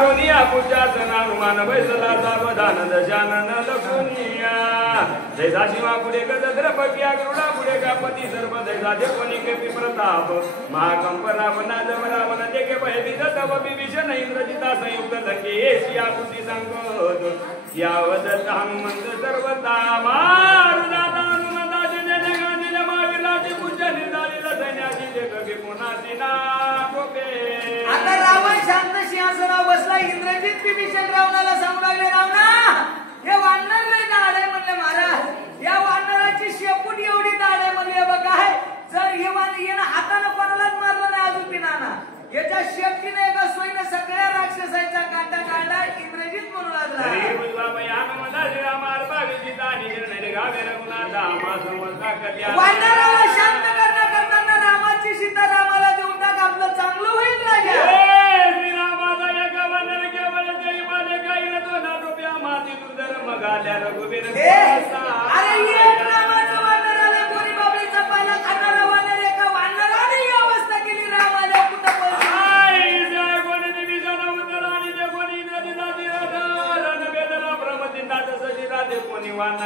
मारुनिया पूजासन हनुमान बैसला सावधान दशानन लखुनिया जैसा शिवा पुढे गजद्रपट्या गरुडा पुढे कापती सर्व जैसा जे कोणी के प्रताप महाकंप रावणा जम रावण देखे भयभीत तव विभीषण इंद्रजिता संयुक्त लंकेश या कुशी संकोच यावदत हनुमंत सर्वता मारुदाता हनुमंता जने गांधीला महावीराची पूजा निर्धारित सैन्याची जग कोणाची ना कोपे आता रावण शांत सिंहासनावर बसला इंद्रजित विभीषण रावणाला सांगू लागले रावणा हे वानर लय दाढ आहे म्हणले महाराज या वानराची शेपूट एवढी दाढ आहे म्हणले बघा जर हे वानर हाताने कोणालाच मारलं नाही अजून पिनाना याच्या शेपटीने एका सोयीने सगळ्या राक्षसांचा काटा काढला इंद्रजित म्हणू लागला अरे बुजवा यान मदा श्रीरामार भागीता निर्णय गावे रघुनाथा मा समता कल्या वानराला शांत करताना रामाची सीता रामाला देऊन टाक आपलं चांगलं होईल राजा श्रीरामाचा एक वानर केवळ तरी माझे काही दोन रुपया माती तुझर मगाल्या रघुवीर अरे एक रामाचा वानर आला कोणी बाबळीचा पाला खाणारा वानर एका वानराने ही अवस्था केली रामाला कुठं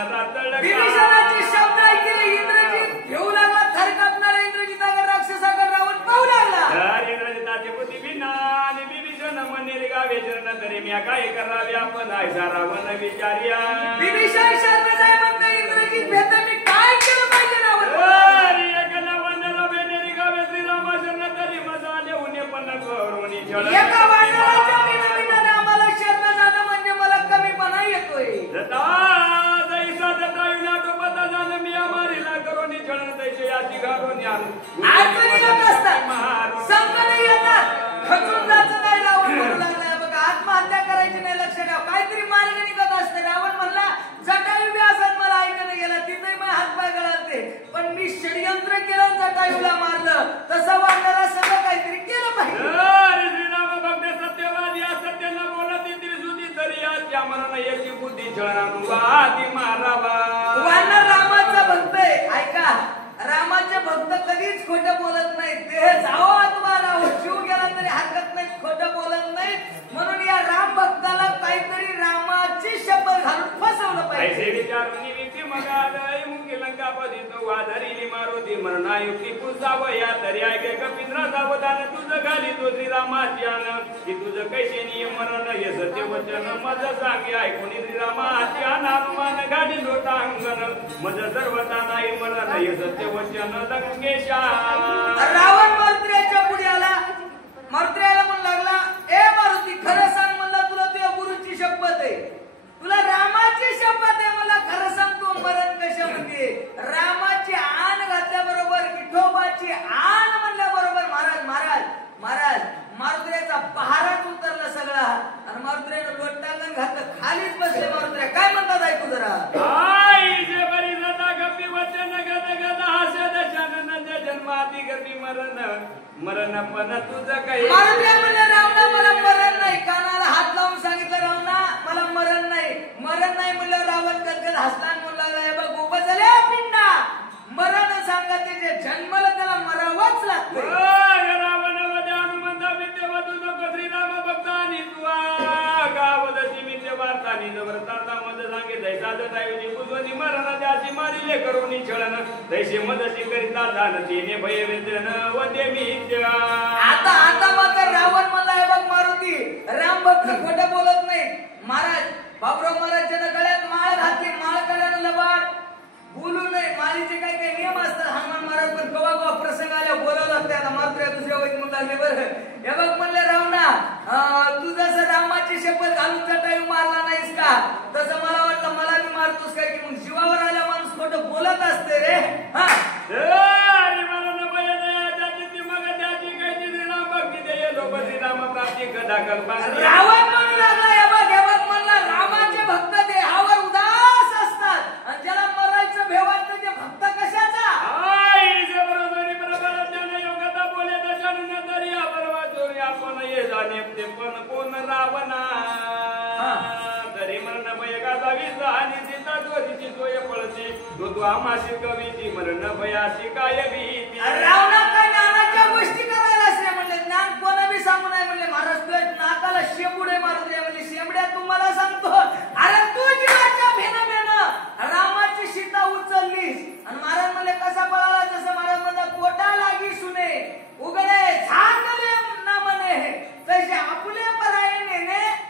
विभीषणाचे शब्द ऐकले इंद्रजित घेऊ लागला थर कापणारा इंद्रजितावर राक्षसागर रावण पाहू लागला इंद्रजिताचे बुद्धी भिन्ना आणि विभीषण म्हणेल गावे चरण तरी मी काय करावे आपण ऐसा रावण विचार्या विभीषण शरण जाय म्हणते इंद्रजित भेट मी काय केलं पाहिजे रावण अरे एकला वानरा बेनेरी गावे श्रीराम शरण तरी मजा देऊन पण करुणी चढ एका वानराच्या विनंतीने आम्हाला शरण जाणं म्हणजे मला कमीपणा येतोय अडचणी येत असतात संकट येतात खचून जायचं नाही रावण म्हणू लागलाय बघा आत्महत्या करायची नाही लक्ष ठेवा काहीतरी मार्ग निघत असते रावण म्हणला जटायू बी असत मला ऐकणं गेला तिथे मी हातपाय गळालते पण मी षडयंत्र केलं जटायूला मारलं तसं वाटणारा सगळं काहीतरी केलं पाहिजे श्रीराम भक्त सत्यवादी असत्य न बोलत त्रिशुद्धी तरी या मरण याची बुद्धी जळानुवादी मारावा वानर रामाचा भक्त आहे ऐका रामाचे भक्त कधीच खोटं बोलत नाहीत ते जाओ आत्मा राहो जीव गेला तरी हरकत नाही खोटं बोलत नाही म्हणून या राम भक्ताला काहीतरी रामाची शपथ घालून फसवलं पाहिजे विचारून व्यक्ती मगादय मुंगी लंकापदी तो वाधरिली मारुती मरणायुक्ती पुसावं या तरी ऐके कपिंद्रा सावधान तुझं घाली तो श्रीरामाची आन की तुझं कैसे नियम मरण हे सत्य वचन मज सांगे ऐकून श्रीरामाची आन हनुमान घाली लोटांगण मज सर्वता नाही मरण हे सत्य वचन लंकेशा रावण मारुतीच्या पुढे आला मारुतीला म्हणू लागला ए मारुती खरं सांग म्हणला तुला तुझ्या गुरुची शपथ आहे तुला रामाची शपथ आहे मला खरं सांग तू मरण कशामध्ये रामाची आण घातल्याबरोबर विठोबाची आण म्हणल्याबरोबर महाराज महाराज महाराज मारुतीचा पहाराच उतरला सगळा आणि मारुतीने लोटांगण घातलं खालीच बसले मारुती काय म्हणतात ऐकू जरा जे बरी जाता गप्पी वचन गद गद हास्य दशानन जन्मादी गर्भी मरण मरण पण तुझं काही मारुती म्हणले रावणा मला मरण नाही कानाला हात लावून सांगितलं रावणा मला मरण नाही म्हणलं रावण गदगद हसला म्हणू लागला बघ उभं झाले पिंडा मरण सांगा ते जे जन्मलं त्याला मरावंच लागतं रावण मध्ये हनुमंता विद्यवा तुझं श्रीराम भक्त आणि तुआ गावदशी मित्य वार्तानी जबरताता मद सांगे दैसा जटायुजी पुजवनी मरण त्याची मारिले करुणी छळन दैसे मदशी करिता जाण तिने भय वेदन वदे मित्य आता मात्र रावण म्हणलाय बघ मारुती राम भक्त खोटं बोलत नाही महाराज बाबराव महाराजच्या गळ्यात माळ घातली माळ गळ्यानं लबाड बोलू नये माळीचे काही काही नियम असतात हनुमान महाराज पण कवा प्रसंग आल्या बोलावं त्याला मात्र दुसऱ्या वैद्य म्हणून लागले बरं हे बघ म्हणले रावणा तू जसं रामाची शपथ घालून जटायू मारला नाहीस का तसं मला वाटलं मला मी मारतोस काय की मग जीवावर आल्या माणूस खोटं बोलत असते रे हा रावण म्हणू लागला हे बघ म्हणला रामाचे भक्त देहावर उदास असतात आणि ज्याला मरायचं भेव वाटतं ते भक्त कशाचा आपण ये जाणे ते पण कोण रावणा तरी मरण भयगा जावीच आणि सीता जोडीची सोय पळते तो आमाशी कवीची मरण भयाची काय भीती रावणा काय ज्ञानाच्या गोष्टी करायला असले म्हणले ज्ञान कोणा बी सांगू नाही म्हणले महाराज नाकाला शेपुडे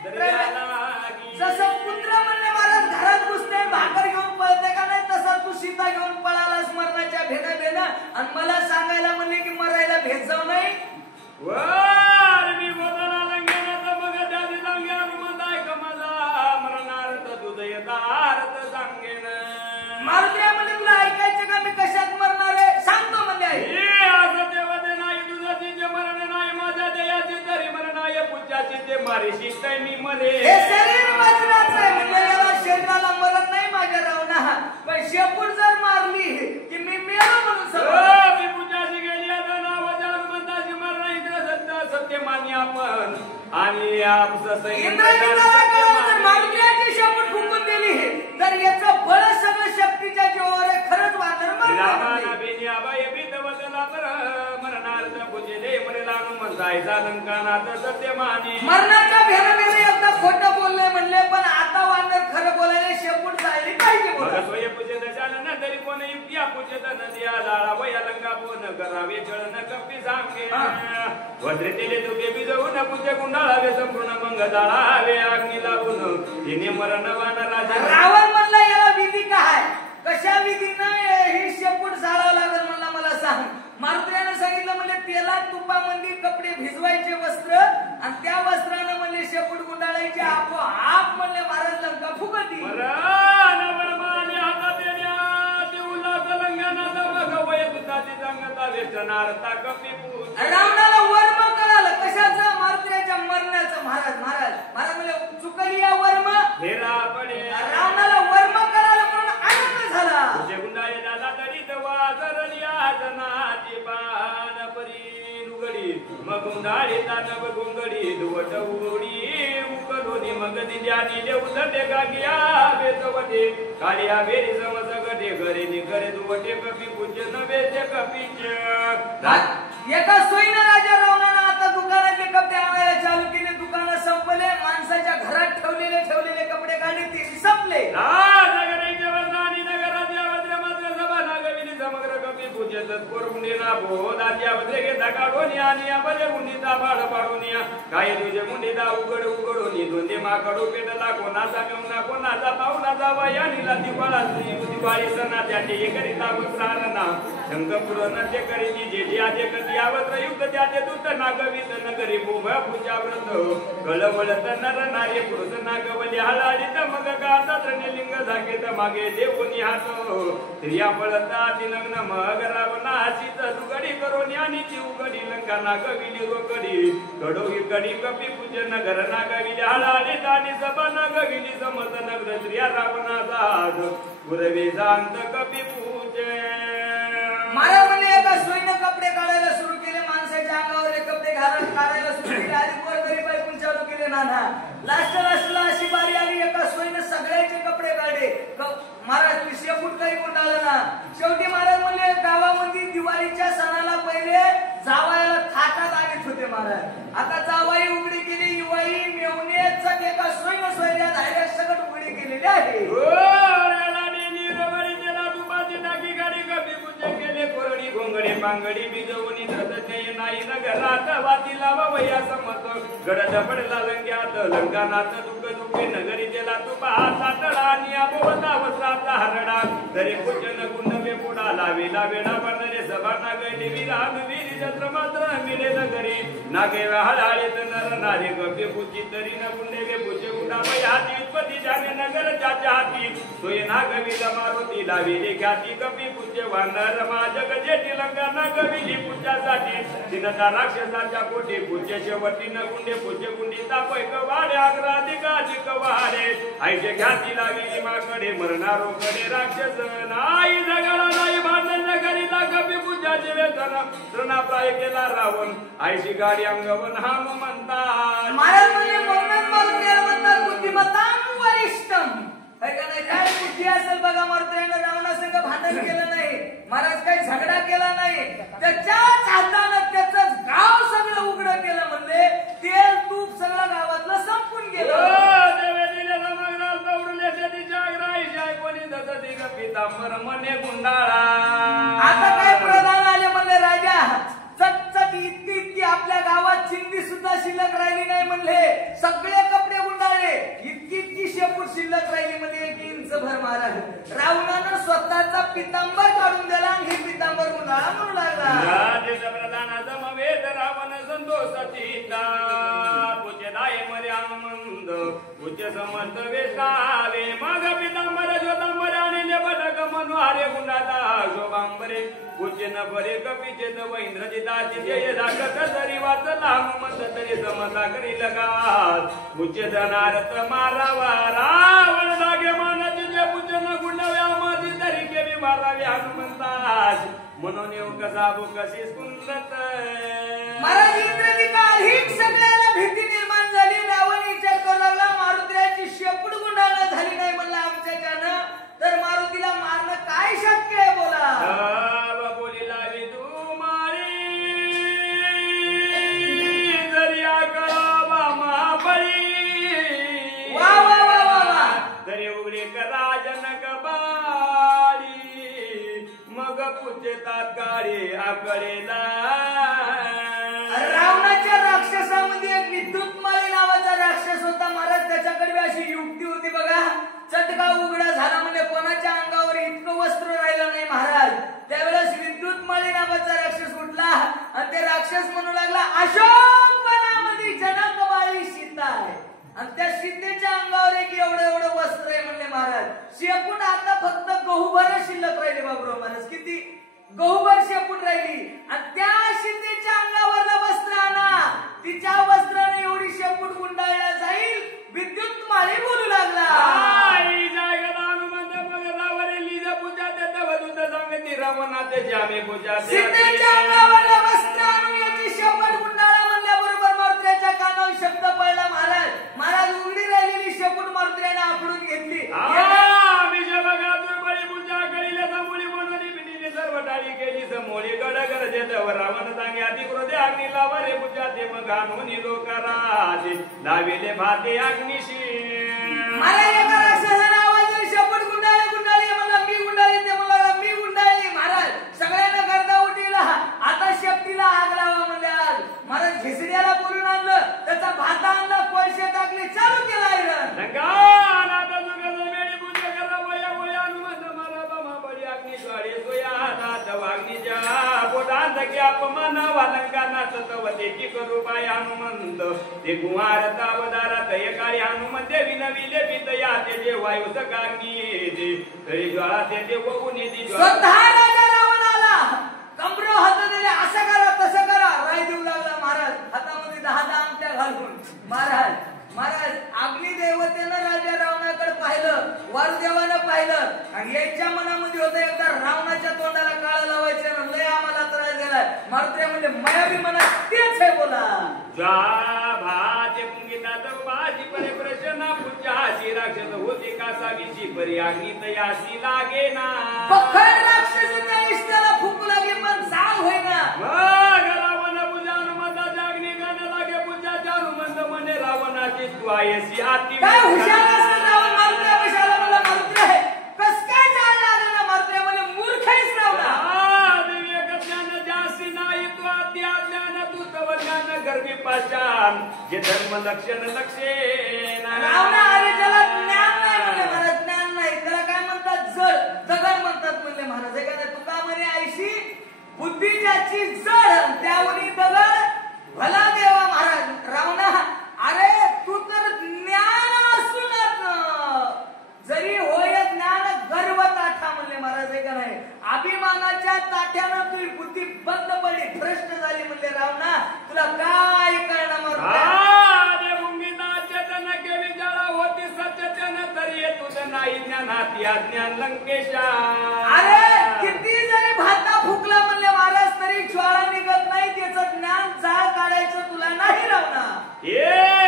जसं पुत्र म्हणले महाराज घरात घुसते भाकर घेऊन पळते का नाही, तसा तू सीता घेऊन पळालास मरणाच्या भेद आणि मला सांगायला म्हणले की मरायला भेद जाऊ नाही. वर मी बोलला लंगेनाचा मग त्याची सांगेन म्हणताय का माझा मरणार्थ तुझ यथार्थ सांगेन. मारुती म्हणजे तुला ऐकायचं का मी कशात मरणार आहे सांगतो म्हणजे हे असं देवाचे नाही तुझ्याची जे मरण नाही माझ्या देयाची तरी मरण आहे पूजाची ते मारीशी काय मी मरे. हे शरीर वाचनाचं आहे म्हणजे याला शरीराला मरण नाही माझ्या रावणा, पण शेपूट जर मारली की मी मेलो म्हणून सगळं मी पूजाची गेली आता नावाच्या हनुमंताची मरण इकडे सत्य सत्य मान्य आपण आणि आपस मारुतीची शेपूट फुंकून दिली तर याचं फळ सगळं शक्तीच्या जीवावर आहे. खरंच वानर रामाना बेनी आबाई भीत बदला मरणार्थ पूजेले मरेला हनुमंत जायचा लंकानाथ सत्य माने. मरणाच्या भेदाने एकदा खोटं बोलले म्हणले, पण आता वानर खरं बोलायला शेपूट जायली पाहिजे. सोय पूजेत चालन तरी कोण युक्तिया पूजेत नदिया जाळा वया लंका बोन करावे जळन कपी सांगे. वज्रेतेले तुके बिजवून पूजे गुंडाळावे संपूर्ण मंग जाळावे अग्नी लावून तिने मरण वानराचे. रावण म्हणला याला विधी काय, कशा विधीनं ही शेपूट जाळावं लागेल म्हणला मला सांग. मारुतीने सांगितलं म्हणजे तेला तुपामध्ये कपडे भिजवायचे वस्त्र आणि त्या वस्त्रानं म्हणले शेपूट गुंडाळायचे आपोआप म्हणले महाराज लंका फुकती. रावणाला वर्म कळालं कशाचं, मारुतीच्या मरण्याचं. महाराज महाराज महाराज म्हणजे चुकली या वर्म हेरा पडे. रावणाला वर्म कळालं म्हणून आनंद झाला. तुझे गुंडाळे दादा तडीत वाजरलिया जनाची पान परी लुगडी मग गुंडाळे तानब गुंगडी दुवट उडी उकलोनी मग दिद्यानी देऊदटे गागिया बेतवटे काळिया बेरी समसगटे घरे निघरे दुवटे कपी पूज्य नवेचे कपीच. एका सोयीनं राजा रावणानं आता दुकानातले कपडे आणायला चालू केले. दुकानं संपले, माणसाच्या घरात ठेवलेले कपडे काढले ते संपले. समग्र कपी पूजेत कोरमुंडीना बोधाच्या वज्रे घेता काढून आणि बरे मुंडीचा भाड पाडून काही तुझे मुंडीचा उघडून दोन्ही माकडू पेटला कोणाचा मेवना कोणाचा पाहुणाचा वया नीला दिवाळी सणा त्याचे एकरिता वस्त्रारणा शंकरपुर नृत्य करीती जेठी आजे कधी आवत्र युक्त त्याचे दूत नागवित नगरी भूम पूजा व्रत कळवळत नर नारी पुरुष नागवली हलाडीत मग गाता लिंग झाकेत मागे देऊनी हात स्त्रिया पळता लग्न मग रावणाशीच दुगडी करून आणि ती उघडी लंका नागविली रोकडी कडोही कडी कपी पूजन घर नागविली हलाडीत आणि सभा नागविली समत नग्न स्त्रिया रावणाचा पुरवे जांत कपी पूजे. महाराज म्हणजे एका सोयीनं कपडे काढायला सुरू केले, माणसाच्या अंगावर कपडे काढायला सुरू केले. आधी गोरगरीब बायकून चालू केले नाना. लास्टला अशी बारी आली एका सोयीनं सगळ्याचे कपडे काढले. महाराज शेपूट काही गुंडाळलं ना. शेवटी महाराज म्हणले गावामध्ये दिवाळीच्या सणाला पहिले जावायला थाटात आणत होते महाराज. आता जावाई उघडी केली, युवाई मेवण्याचा एका सोयीनं सोयऱ्या धायऱ्या सगळं उघडी केलेली आहे. कोरडी घोंगडे पांगडी बिजवणी धरते नाही नगरात वाती लावा वया समत गडद पडला लंग्यात लंकानाथ दुःख दुःखी नगरी दिला तुपा सातडा आणि आबोवता वस्त्राचा हरडा तरी पूजन गुंडवे पुढा लावेला वेडा पडणारे सभा नागली विराग वीरी जत्र मात्र मिळे नगरी नागे हळाळीत नर नारे गप्पे पूजी तरी न गुंडेवे पूजे गुंडा वया हाती उत्पत्ती जागे नगर ज्याच्या हाती सोय नागविला मारुती लाविले ख्याती कपी पूज्य वानर जग जेठी लंका नागविली पूजासाठी चिनता राक्षसाच्या कोटी पूज्य शेवटी न गुंडे पूज्य गुंडी तापैक वाडे अग्राधिकाधिक वाडे ऐके ख्याती लाविली माकडे मरणारो कडे राक्षस नाही जगाला नाही भांडण करीता कपी पूजाचे वेतन तृणाप्राय केला रावण आयशी गाडी अंगवन हाम म्हणतात. महाराज म्हणजे म्हणतात बुद्धिमत्तां वरिष्ठम. काय बुद्धी असेल बघा. मारुतीने रावणासंग भांडण केलं नाही, महाराज काही झगडा केला नाही, त्याच्याच हातानं त्याचं गाव सगळं उघडं केलं. म्हणले तेल तूप सगळं गावातलं संपून गेलं. आता काय प्रधान आले म्हणले राजा चटचट इतकी आपल्या गावात चिंदी सुद्धा शिल्लक राहिली नाही म्हणले. सगळे कपडे गुंड महाराज रावणानं स्वतःचा पितांबर काढून दिला आणि हे पितांबर मुलाला म्हणू लागला प्रधानाचा मवेद रावण संतोषीता पूज्य दाय मरे आनंद पूज्य समर्थ वेशावे मग पितांबर ज्योतांबर आणि बटक मनोहारे गुंडाता शोभांबरे पूज्य न बरे कपिचेत व इंद्रजिताचे जय दाखत तरी वाचला हनुमंत तरी समता करी लगात पूज्य धनारथ मारावा रावण लागे मानाचे जे पूज्य न गुंडव्या मध्ये तरी केवी मारावे हनुमंतास म्हणून येऊ कसा कशी सुंदत महाराज इंद्रनिकाल ही सगळ्याला भीती निर्माण झाली रावण विचार करू लागला मारुतीची शेपूट गुंडाळण झाली नाही म्हणलं आमच्याच्यानं तर मारुतीला मारणं काय शक्य आहे बोला बोली लावी तू माळी दर्या कळावा महाबळी वा वा वा वा वा दर्या उघडे राजन कबाळी मग पूजतात काळी आकडेला रावणाच्या राक्षसामध्ये एक विद्युतमाळी नावाचा राक्षस होता महाराज त्याच्याकडे अशी युक्ती होती बघा चटका उघडा झाला म्हणजे कोणाच्या अंगावर इतकं वस्त्र राहिलं नाही महाराज त्यावेळेस विद्युतमाळी नावाचा राक्षस उठला आणि ते राक्षस म्हणू लागला अशोक वनामध्ये जनकबाळी सीता आहे आणि त्या सीतेच्या अंगावर एक एवढं वस्त्र आहे म्हणले महाराज शेपूट आता फक्त गहूभर शिल्लक राहिली बाबूराव महाराज किती गहूभर शेपूट राहिली आणि त्या सीतेच्या अंगावरलं वस्त्र आणा तिच्या वस्त्राने एवढी शेपूट गुंडाळला जाईल विद्युत माळी बोलू लागला सीतेच्या अंगावरलं वस्त्र आणून याची शेपूट गुंडाळा म्हणल्याबरोबर मारुतीच्या कानावर शब्द पडला महाराज उघडी राहिलेली शेपूट मारुतीने आखडून घेतली केली समोळी गड गरजेत रावण सांगे आधी क्रोधे अग्नी लावा रे पूजा ते मग आणून लोकाराजे लाविले भाते अग्निशी मला एका राक्षसाने आवाज शेपूट गुंडाळी म्हणला मी गुंडाळी ते मला मी गुंडाळी महाराज सगळ्यांना गर्दा उठीला आता शेपटीला आग लावा म्हणले आज महाराज घिसड्याला बोलून आणलं त्याचा भाता आणला कोळसे टाकले चालू केला अपमान वालंकानात तवतेची करू पाय हनुमंत ते कुमार तावदारात एकाळी हनुमंत विनविले पितया ते जे वायू सकाग्नी तरी ज्वाळा ते बघून येते स्वतः राजा रावण आला कमर हात दिले असं करा तसं करा राय देऊ लागला महाराज हातामध्ये 10 आमच्या घालून महाराज अग्निदेवतेनं राजा रावणाकडे पाहिलं वारुदेवानं पाहिलं आणि याच्या मनामध्ये होतं एकदा रावणाच्या तोंडाला काळा लावायचं लय आम्हाला त्रास दिलाय मारुती म्हणजे मयाबी मनात तेच आहे बोला भाते पुंगितात बाजी परे प्रश्न पुजाशी राक्षस होती कासावीची परी अग्नी तयाशी लागे ना पखड राक्षस त्या इष्टाला फुकू लागली पण जाळ होईना रावण पूजा हनुमंताच्या अग्नी गाणं लागे पूजाच्या हनुमंत म्हणे रावणाची तू आहेसी हाती काय हुशार असं रावण मारुती विषयाला मला मारुती आहे कस काय जाळ लागला ना मारुती म्हणजे मूर्ख आहेस रावणा विवेक ज्ञान जास्ती नाही तू अध्या ज्ञान तू तव ज्ञान गर्भी पाचान जे धर्म लक्षण लक्षेन रावणा अरे त्याला ज्ञान नाही म्हणले महाराज ज्ञान नाही त्याला काय म्हणतात जड दगड म्हणतात म्हणले महाराज हे काय तुका म्हणे आयशी बुद्धी ज्याची जड त्यावरी दगड भला देवा महाराज रावणा अरे तू तर ज्ञान असूनच जरी होय ज्ञान गर्व ताठा म्हणले महाराज हे का नाही अभिमानाच्या ताठ्यानं तुझी बुद्धी बंद पडली भ्रष्ट झाली म्हणले रावणा तुला काय कळणार होती सत्यतेन तरी तुझं नाही ज्ञानात या ज्ञान लंकेशा अरे किती जरी भाता फुकला म्हणले महाराज तरी ज्वाळा निघत नाही त्याचं ज्ञान जाळ काढायचं तुला नाही रावणा ये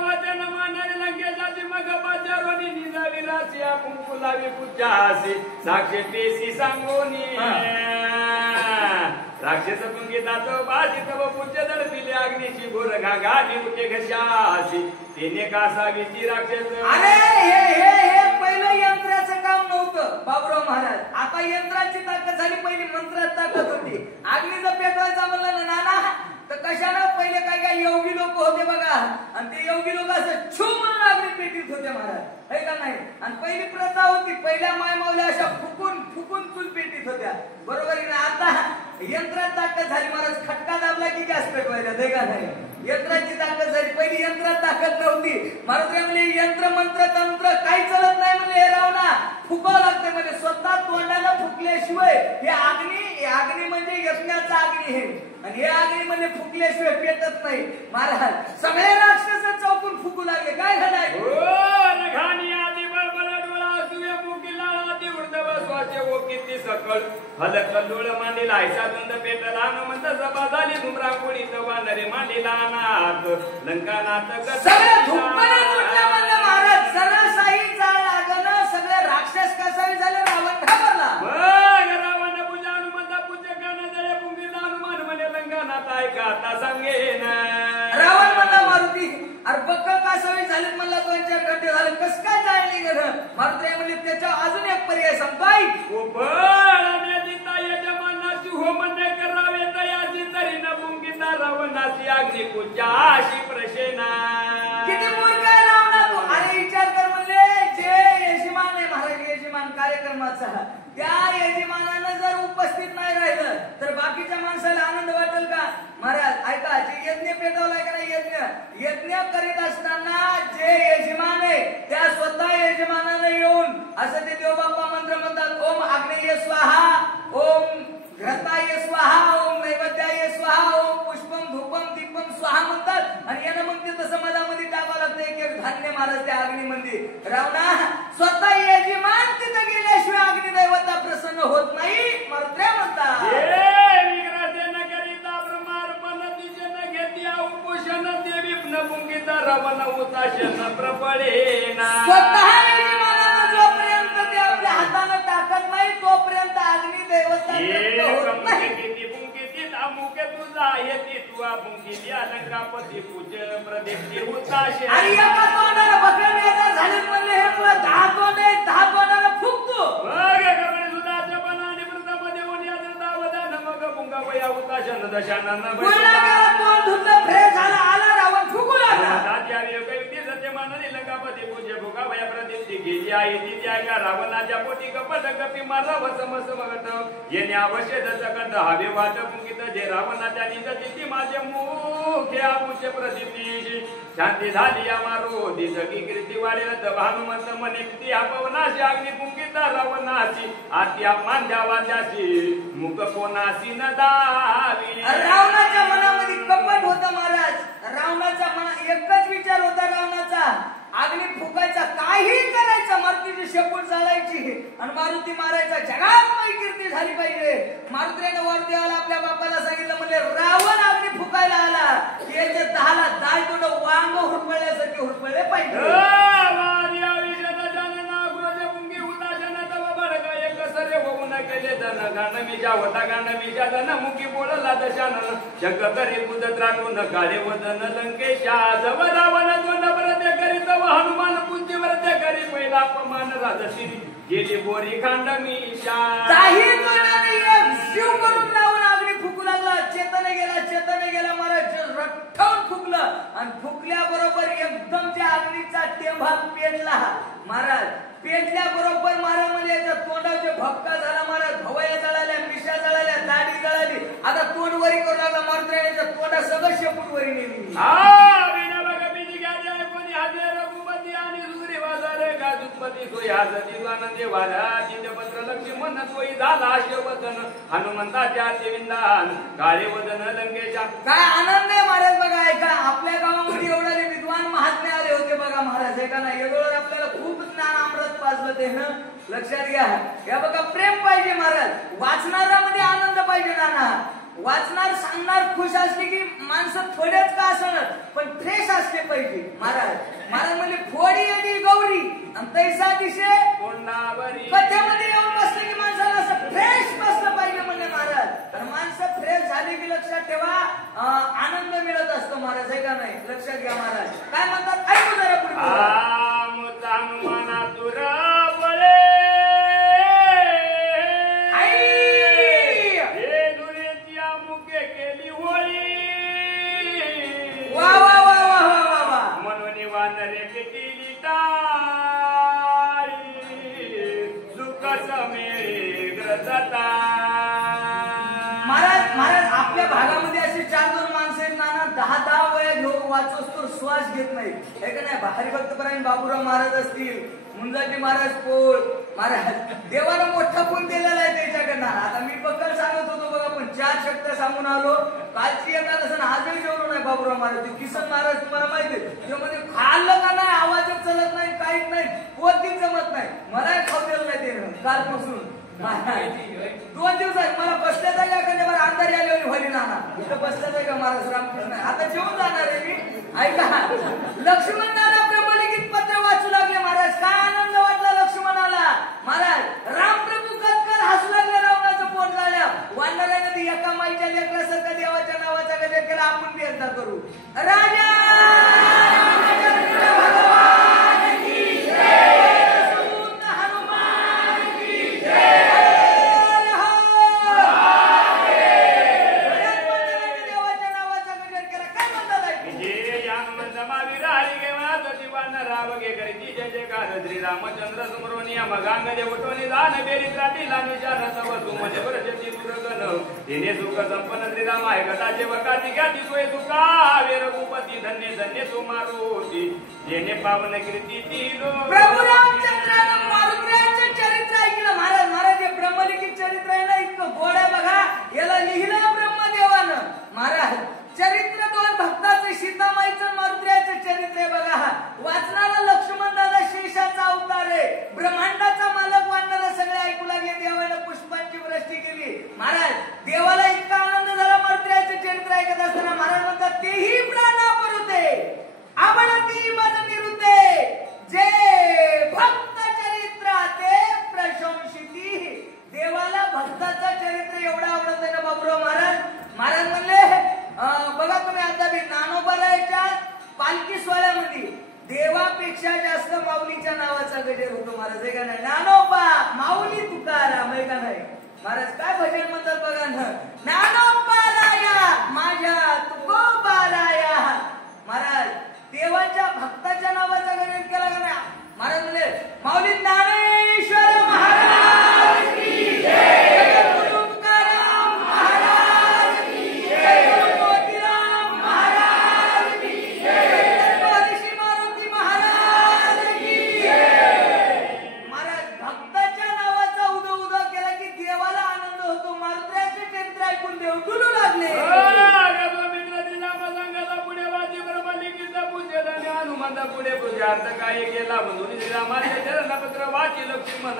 वचन मानणारे लंकेशाची मग बाजारोनी निजावी रासिया कुंकुलावी पूजासी साक्षी पेशी सांगोनी राक्षस पुंगितात बाजित व पूज्य दडपिले अग्नीची गोर गाडी उठे घशासी तिने कासावीची राक्षस अरे हे पहिलं यंत्राचं काम नव्हतं बाबूराव महाराज आता यंत्राची ताकद झाली पहिली मंत्रात ताकद होती अग्नीचं पेटवायचा म्हणलं ना नाना तर कशाला पहिले काय योगी लोक होते बघा आणि ते योगी लोक असं छू म्हणून अग्नी पेटीत होते महाराज महाराज है का नाही. आणि पहिली प्रथा होती, पहिल्या मायमावल्या अशा फुकून फुकून चूल पेटीत होत्या, बरोबर आहे ना. आता यंत्रात ताकद झाली महाराज, खटका दाबला की गॅस पेटवायला, है का नाही. यंत्राची ताकद झाली, पहिली यंत्रात ताकद नव्हती. महाराज म्हणजे यंत्र मंत्र तंत्र काही चालत नाही म्हणजे, हे राव ना फुकावं लागते म्हणजे, स्वतः तोंडाला फुकल्याशिवाय हे अग्नी म्हणजे यज्ञाचा अग्नी हे, आणि हे अग्नी म्हणजे फुकल्याशिवाय पेटत नाही. महाराज सगळे राक्षस चौकून फुकू लागले, काय घडाय सकळ हलक लोळ मांडीला ऐसा गंध पेटला हनुमंत सभा झाली धुमरा कोळी वानरे मांडीला नाथ लंकानाथ सगळे धुपणे तुटले म्हणले महाराज. जरासाही जाळ लागलं, सगळे राक्षस कसाही झाले, रावण घाबरला. मग रावण पूजा हनुमंता पूजा करणं जळे पुंगीला हनुमान म्हणे लंकानाथ ऐका आता सांगेन. रावण म्हणला मारुती, अरे बक्क कासावी झाले म्हणला, 2-4 घंटे झाले, कस काय जाळली घर. मारुती म्हणले त्याच्या अजून एक पर्याय सांगताय. हो म्हणणे करावे तयाची तरी न पुंगीता रावणाची अग्नी पूजा अशी प्रशेना. किती मूर्ख आहे रावणा तू. अरे विचार कर म्हणले, जे यजमान आहे महाराज, यजमान कार्यक्रमाचा, त्या यजमानानं जर उपस्थित नाही राहिलं तर बाकीच्या माणसाला आनंद वाटेल का. महाराज ऐका, जे यज्ञ पेटवलाय का नाही, यज्ञ करीत असताना जे यजमान आहे त्या स्वतः यजमानानं येऊन असं ते देवबाप्पा मंत्र म्हणतात, ओम अग्नेय स्वाहा, ओम घृताय स्वाहा, ओम नैवेद्याय स्वाहा, ओम पुष्पम धूपम दीपम स्वाहा म्हणतात. आणि यानं मग ते तसं मधामध्ये टाकावं लागतं एक धान्य महाराज त्या अग्नीमध्ये. रावणा स्वतः यजमान तिथे गेल्याशिवाय अग्निदैवता प्रसन्न होत नाही, मर्त्र्या म्हणतात. रावण उताशन प्रपळेना. स्वतः यजमानानं जोपर्यंत ते आपल्या हातानं टाकत नाही तोपर्यंत अग्नी देवता होत नाही. मुके तुझा येते तुआ पुंगी अलंकापती पूजन प्रदेशी उताशे. आणि एका तोंडाला बकऱ्या बेजार झाले म्हणले, हे तुला 10 तोंड आहे, 10 तोंडाला फुकतो. मग कमळे सुधाच्या बनाने वृंदामध्ये ओली आदरता वदान मग पुंगा वया उताशन दशानन बोलला गेला, तोंड धुतलं, फ्रेश झाला, आला रावण फुकू लागला. साध्या योगयुक्ती सत्यमानने लंकापती पूजे भोगा वया प्रदेशी गेली आई ती त्या का रावणाच्या पोटी कपट कपी मारला वसमस मगत येणे अवश्य दशकंत हवे वाट पुंगित जे रावणाच्या निजती माझे मुखे आपुचे प्रसिद्धी शांती झाली या मारो दिसकी कीर्ती वाढेल तर हनुमंत म्हणे ती पवनाशी अग्नी पुंगिता रावणाची आत्या मांद्यावा त्याची मुख कोणाशी न दावी. रावणाच्या मनामध्ये कपट होता महाराज. रावणाच्या मनात एकच विचार होता रावणाचा, अग्नी फुकायचा, काही करायचं, मारुतीची शेपूट जाळायची आणि मारुती मारायचा, जगात काही कीर्ती झाली पाहिजे. मारुतीने वर देवाला आपल्या बापाला सांगितलं म्हणजे रावण अग्नी फुकायला आला की याच्या 10ला दाय तोडं वांग हुरपळल्यासारखे हुरपळले पाहिजे. केले धन गांडमीच्या होता गांडमीच्या धन मुखी बोलला दशानन शंक करी पुजत राखून काळे वदन लंकेशा जव रावण दोन व्रते करीत हनुमान पूज्य व्रते करी पहिला अपमान राजश्री गेली बोरी खांडमीशा. काही तोंडाने एक शिव करून रावण अग्नी फुकू लागला. चेतने गेला महाराज, रठ्ठवून फुकलं आणि फुकल्याबरोबर एकदम त्या अग्नीचा टेंभा पेटला महाराज. पेटल्या बरोबर महाराज म्हणजे तोंडाचे भपका झाला महाराज, भवया जळाल्या, मिशा जळाल्या, दाढी जळाली. आता तोंड वरी करू लागला मारुतीच्या तोंडा सगळं शेपूट वरी नेली. आणि दुसरी बाजार गाजुपती सोयी हाजरी आनंदे वाला तिथे पत्र लक्ष्मी मन सोयी झाला शिववदन हनुमंताच्या देविंदान काळे वदन लंकेच्या. काय आनंद आहे महाराज. बघा ऐका, आपल्या गावामध्ये एवढे विद्वान महात्मे आले होते बघा महाराज. ऐका ना, येदोळर आपल्याला खूप ज्ञान अमृत पाजलं ते ना, लक्षात घ्या. या बघा, प्रेम पाहिजे महाराज, वाचणाऱ्यामध्ये आनंद पाहिजे. नाना वाचणार सांगणार खुश असले की माणसं थोडेच का असणार पण फ्रेश असले पाहिजे महाराज. म्हणजे फोडी येईल गौरी आणि तैसा दिशे कथेमध्ये येऊन बसले की माणसाला असं फ्रेश बसलं पाहिजे म्हणजे महाराज. तर माणसं फ्रेश झाली की लक्षात ठेवा आनंद मिळत असतो महाराज. आहे का नाही, लक्षात घ्या महाराज. काय म्हणतात ऐकू जरा पुढे. म्हणून वानरे केली श्वास घेत नाही हे का नाही. हरिभक्तपरायण बाबूराव महाराज असतील, मुंजाजी महाराज पोळ महाराज, देवानं मोठा गुण दिलेला आहे त्याच्याकडनं. आता मी बक्कल सांगत होतो बघा, पण 4 शब्द सांगून आलो. कालची येणार असं आजही जेवलो नाही बाबूराव महाराज. किसन महाराज तुम्हाला माहिती आहे म्हणजे खाल्लं का नाही, आवाजच चलत नाही, काहीच नाही, पोतीच जमत नाही. मला खाऊ दिलं नाही ते कालपासून. 2 दिवस मला बसल्या जागा कधी बरं अंधारी आली होती व्हायली नाना इथं बसल्या जागा महाराज रामकृष्ण. आता जेवून जाणार आहे मी. ऐका, लक्ष्मण नाना प्रबलगीत पत्र वाचू लागले महाराज. काय आनंद वाटला लक्ष्मणाला महाराज. रामप्रभू कटकन हसू लागले रावणाचं पोट झाल्या. वानराने ती एका माईच्या लेकरासारखा देवाच्या नावाचा गजर केला. आपण बी एकदा करू. राजा रामचंद्र सुमरोनिया मगांगजे उठवणी दान बेरी क्रांती लानी चारत वसु मजे वर्षती दुर्गन तिने सुख संपन्न श्रीराम आहे गटाचे वकाती ख्याती सोय सुखा वे रघुपती धन्य धन्य तू मारुती जेने पावन कीर्ती तिलो. प्रभू रामचंद्रानं मारुतीचे चरित्र ऐकलं महाराज. महाराज हे ब्रह्मलिखित चरित्र आहे ना, इतकं गोड आहे बघा. याला लिहिलं ब्रह्मदेवानं महाराज. चरित्र 2 भक्ताचे सीतामाईचं मारुतीचे चरित्र आहे बघा. वाचनाला लक्ष्मण दादा शेषाचा अवतार आहे. ब्रह्मांडाचा मालक वानर सगळे ऐकू लागले. देवानं पुष्पांची वृष्टी केली महाराज. देवाला इतका आनंद झाला मारुतीचे चरित्र ऐकत असताना. महाराज म्हणतात तेही प्राणापर होते आवडती माझ निरुते जे भक्त चरित्र ते प्रशंसिती. देवाला भक्ताचं चरित्र एवढं आवडत आहे ना बाबूराव महाराज. महाराज म्हणले बघा तुम्ही आता बी ज्ञानोबाच्या पालखी सोहळ्यामध्ये देवापेक्षा जास्त माऊलीच्या नावाचा गजर होतो महाराज. आहे का नाही. ज्ञानोबा माऊली तुकाराम आहे का नाही महाराज. काय भजन म्हणतात बघा ना. ज्ञानोबाराया माझ्या तुकोबाराया महाराज. देवाच्या भक्ताच्या नावाचा गजर केला का नाही महाराज. म्हणजे माऊली ज्ञानेश्वर महाराज की जय. गुरु तुकाराम महाराज की जय. मोतीराम महाराज की जय. महर्षी मारुती महाराज की जय. महाराज भक्ताच्या नावाचा उदो उदो केला की देवाला आनंद होतो. मारुतीचे चरित्र ऐकून देव डुलू लागले. हनुमंत पुढे पूजार्थ काय केला म्हणून श्रीरामाचे चरणपत्र वाची लक्ष्मण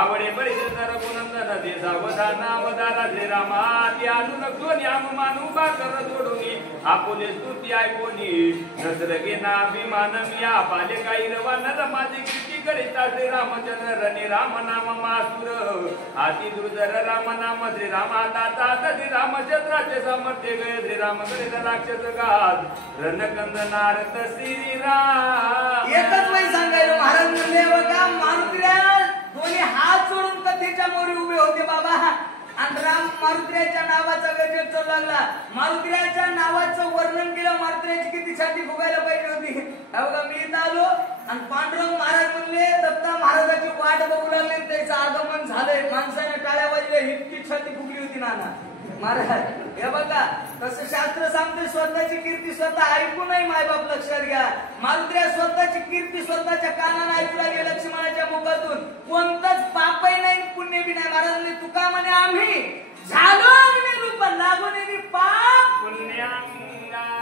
आवडे परिचर रघुनंदन ते सावधान अवतारा श्रीरामा ती अनुलक्षोनी अनुमान उभा कर जोडूनी आपुले स्तुती ऐकोनी नसर गेना अभिमान या पाले काही रवानर माझी कीर्ती करिता श्रीरामचंद्र रणी राम नाम मासुर आती दुर्धर राम नाम श्रीरामा दाता श्रीरामचंद्राचे सामर्थ्य गय श्रीराम करिता राक्षस घात रणकंद नारद श्रीराम. एकच वेळी सांगायला महाराज म्हणले बघा मारुतीराज दोन्ही हात जोडून कथेच्या मोरी उभे होते बाबा. आणि राम मारुतीराच्या नावाचा गजर चालू लागला. मारुतीराच्या नावाचं वर्णन केलं. मारुतीराची किती छाती फुगायला पाहिजे होती. बघा मी इथं आलो आणि पांडुरंग महाराज म्हणले दत्ता महाराजाची वाट बघू लागले. त्याचं आगमन झालंय. माणसाने टाळ्या वाजल्या. इतकी छाती फुगली होती नाना महाराज. हे बघा तसं शास्त्र सांगते स्वतःची कीर्ती स्वतः ऐकू नाही मायबाप लक्षात घ्या. मारुतीराज स्वतःची कीर्ती स्वतःच्या कानाने ऐकू लागले. लक्ष्मणाच्या मुखातून कोणतंच पापही नाही पुण्य बी नाही. महाराजांनी तुका म्हणे आम्ही झालो रूप लागून पाप पुण्य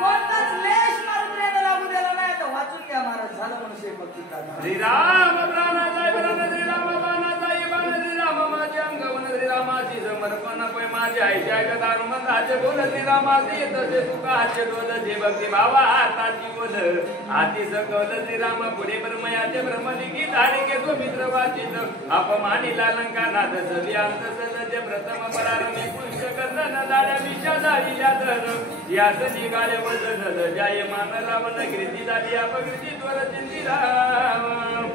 कोणताच लेश मारुतीराला लागू दिला नाही. तर वाचून घ्या महाराज. झालं म्हणून भक्ती श्रीराम प्राणाचा प्राण श्रीराम बाणाचा बाण श्रीराम माझे अंगवन श्रीरामाची समर्पण पै माझे आईच्या हनुमंताचे बोल श्रीरामाचे तसे तुकाचे डोल जे भक्ती भावा हाताची बोल हाती सकवल श्रीराम पुढे ब्रह्मयाचे ब्रह्मलिखित आले गे तो मित्र वाचित अपमानिला लंकानाथ सवी अंत सदजे प्रथम परारमी पुष्ट कर्णन दाड्या विषादारी यादन यास निघाले वजन जाय मान रावण कीर्ती झाली अपकीर्ती त्वर चिंतिराम